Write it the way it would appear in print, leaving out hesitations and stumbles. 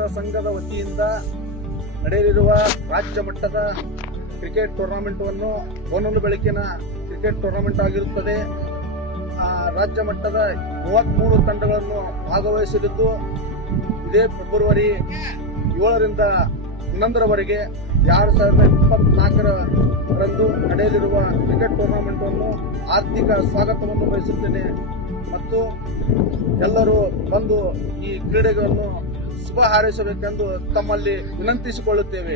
ಶಿಕ್ಷಕರ ಸಂಘದ ವತಿಯಿಂದ ನಡೆಯಲಿರುವ ರಾಜ್ಯ ಮಟ್ಟದ ಕ್ರಿಕೆಟ್ ಟೂರ್ನಮೆಂಟನ್ನು ಗೋನೂಲು ಬೆಳಕಿನ ಕ್ರಿಕೆಟ್ ಟೂರ್ನಮೆಂಟ್ ಆಗಿರುತ್ತದೆ. ರಾಜ್ಯ ಮಟ್ಟದ 33 ತಂಡಗಳನ್ನು ಭಾಗವಹಿಸಲಿದ್ದು ಇದೇ ಫೆಬ್ರವರಿ 7ರಿಂದ 11ರವರೆಗೆ 2024ರಂದು ನಡೆಯಲಿರುವ ಕ್ರಿಕೆಟ್ ಟೂರ್ನಮೆಂಟ್ ಅನ್ನು ಆರ್ಥಿಕ ಸ್ವಾಗತವನ್ನು ಬಯಸುತ್ತೇನೆ ಮತ್ತು ಎಲ್ಲರೂ ಬಂದು ಈ ಕ್ರೀಡೆಗಳನ್ನು ಶುಭ ಹಾರೈಸಬೇಕೆಂದು ತಮ್ಮಲ್ಲಿ ವಿನಂತಿಸಿಕೊಳ್ಳುತ್ತೇವೆ.